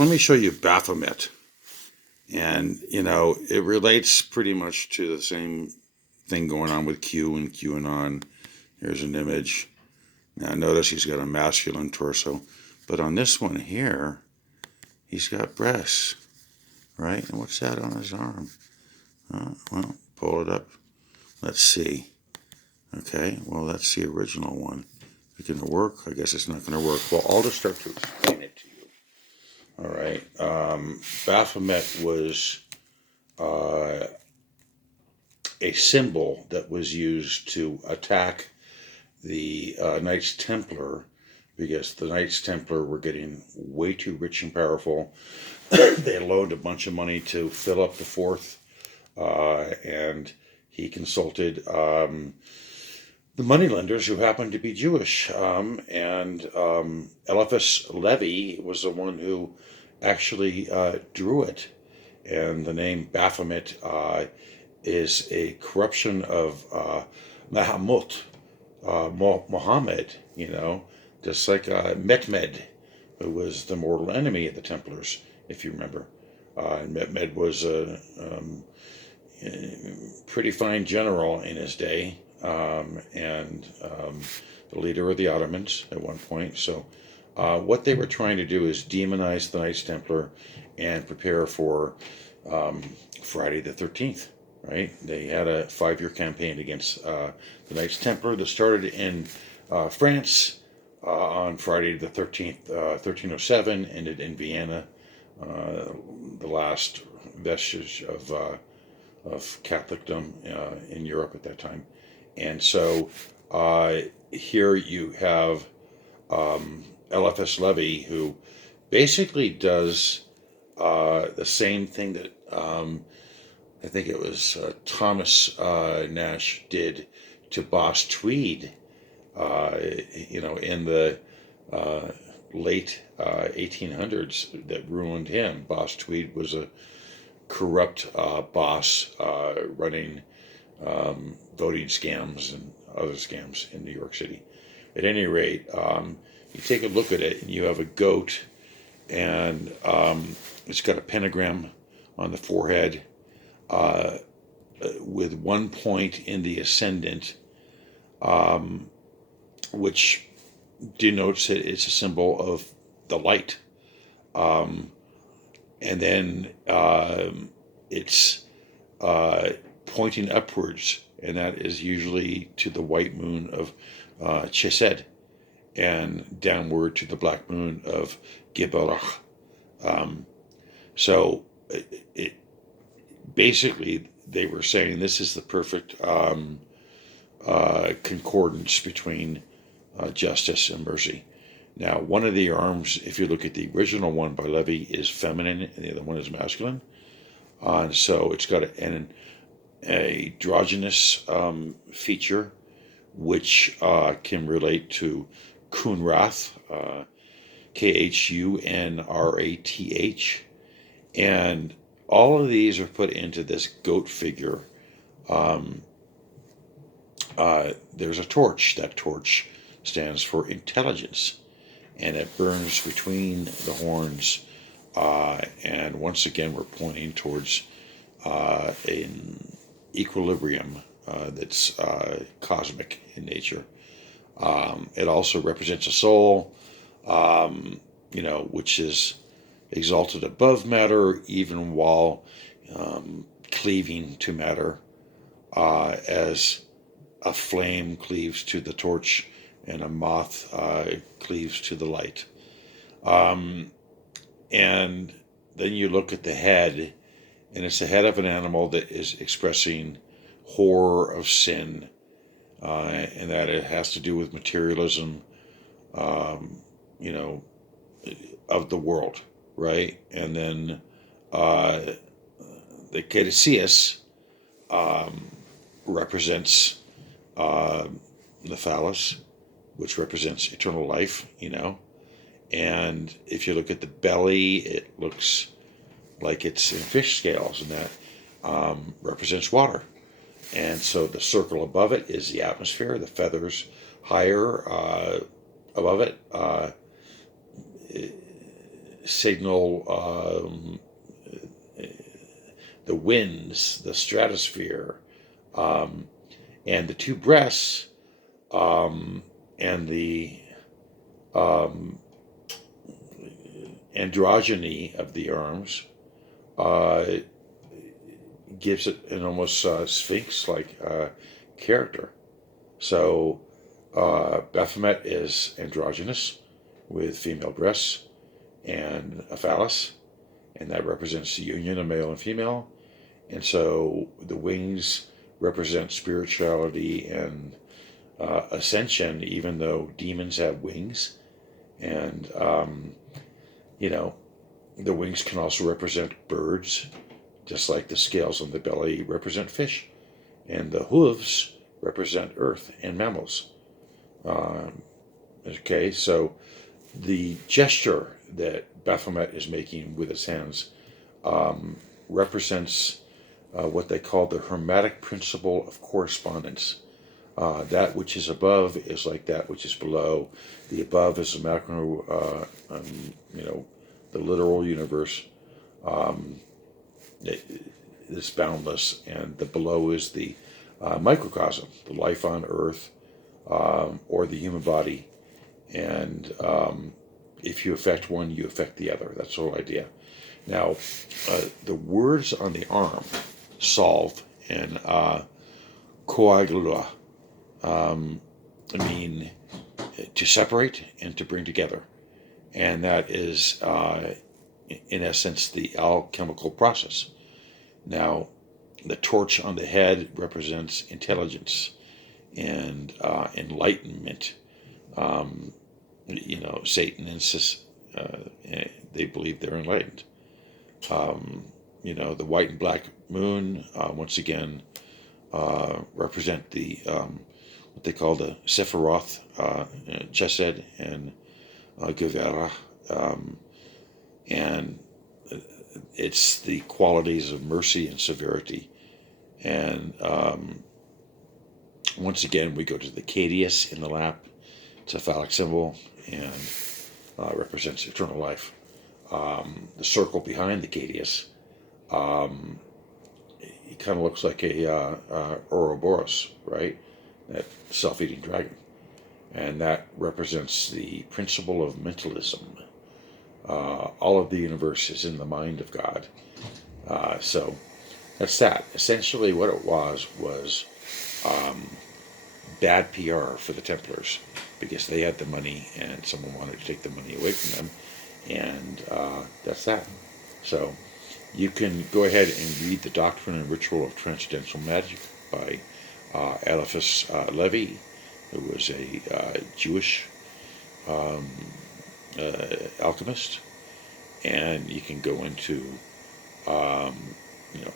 let me show you Baphomet. And, it relates pretty much to the same thing going on with Q and QAnon. Here's an image. Now, notice he's got a masculine torso. But on this one here, he's got breasts, right? And what's that on his arm? Well, pull it up. Let's see. Okay, well, that's the original one. Is it going to work? I guess it's not going to work. Well, I'll just start to explain it to you. All right. Baphomet was a symbol that was used to attack the Knights Templar, because the Knights Templar were getting way too rich and powerful. They loaned a bunch of money to fill up the fort, and he consulted the moneylenders, who happened to be Jewish. And Eliphas Levi was the one who actually drew it. And the name Baphomet is a corruption of Mahamut, Mohammed, just like Mehmed, who was the mortal enemy of the Templars, if you remember. And Mehmed was a pretty fine general in his day, and the leader of the Ottomans at one point. So what they were trying to do is demonize the Knights Templar and prepare for Friday the 13th, right? They had a 5-year campaign against the Knights Templar that started in France on Friday the 13th, 1307, ended in Vienna, the last vestige of Catholicdom in Europe at that time. And so here you have Eliphas Levi, who basically does the same thing that I think it was Thomas Nash did to Boss Tweed, in the late 1800s, that ruined him. Boss Tweed was a corrupt boss running voting scams and other scams in New York City. At any rate, you take a look at it and you have a goat, and it's got a pentagram on the forehead with one point in the ascendant, which denotes that it's a symbol of the light. And then it's pointing upwards, and that is usually to the white moon of Chesed, and downward to the black moon of Gibelah. So it basically, they were saying this is the perfect concordance between justice and mercy. Now, one of the arms, if you look at the original one by Levi, is feminine, and the other one is masculine. And so it's got an androgynous feature, which can relate to Khunrath, Khunrath, and all of these are put into this goat figure. There's a torch. That torch stands for intelligence, and it burns between the horns. And once again, we're pointing towards an equilibrium that's cosmic in nature. It also represents a soul, which is exalted above matter, even while cleaving to matter, as a flame cleaves to the torch and a moth cleaves to the light. And then you look at the head, and it's the head of an animal that is expressing horror of sin, and that it has to do with materialism, of the world, right? And then the caduceus represents the phallus, which represents eternal life, And if you look at the belly, it looks like it's in fish scales, and that represents water. And so the circle above it is the atmosphere, the feathers higher above it signal the winds, the stratosphere, um, and the two breasts, and the um, androgyny of the arms uh, gives it an almost sphinx-like character. So Baphomet is androgynous with female breasts and a phallus, and that represents the union of male and female. And so the wings represent spirituality and ascension, even though demons have wings. And, the wings can also represent birds, just like the scales on the belly represent fish. And the hooves represent earth and mammals. Okay, so the gesture that Baphomet is making with his hands represents what they call the hermetic principle of correspondence. That which is above is like that which is below. The above is the macro, the literal universe. It's boundless, and the below is the microcosm, the life on Earth, or the human body. And if you affect one, you affect the other. That's the whole idea. Now, the words on the arm, solve and coagula, mean to separate and to bring together. And that is, in essence, the alchemical process. Now, the torch on the head represents intelligence and enlightenment. Satan insists, they believe they're enlightened. The white and black moon, once again, represent the what they call the Sephiroth, Chesed and Gevurah, and it's the qualities of mercy and severity. And once again, we go to the Cadius in the lap. It's a phallic symbol and represents eternal life. The circle behind the Cadius, it kind of looks like a Ouroboros, right? That self-eating dragon. And that represents the principle of mentalism. All of the universe is in the mind of God. So that's that. Essentially what it was bad PR for the Templars, because they had the money and someone wanted to take the money away from them. And that's that. So you can go ahead and read The Doctrine and Ritual of Transcendental Magic by Eliphas Levi, who was a Jewish alchemist. And you can go into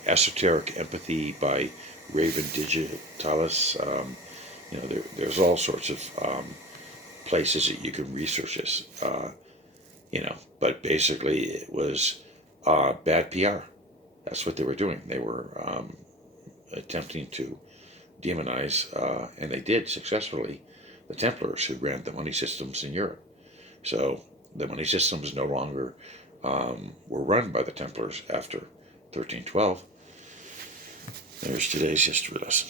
Esoteric Empathy by Raven Digitalis. There's all sorts of places that you can research this. But basically it was bad PR. That's what they were doing. They were attempting to demonize, and they did successfully, the Templars who ran the money systems in Europe. So the money systems no longer were run by the Templars after 1312. There's today's history lesson.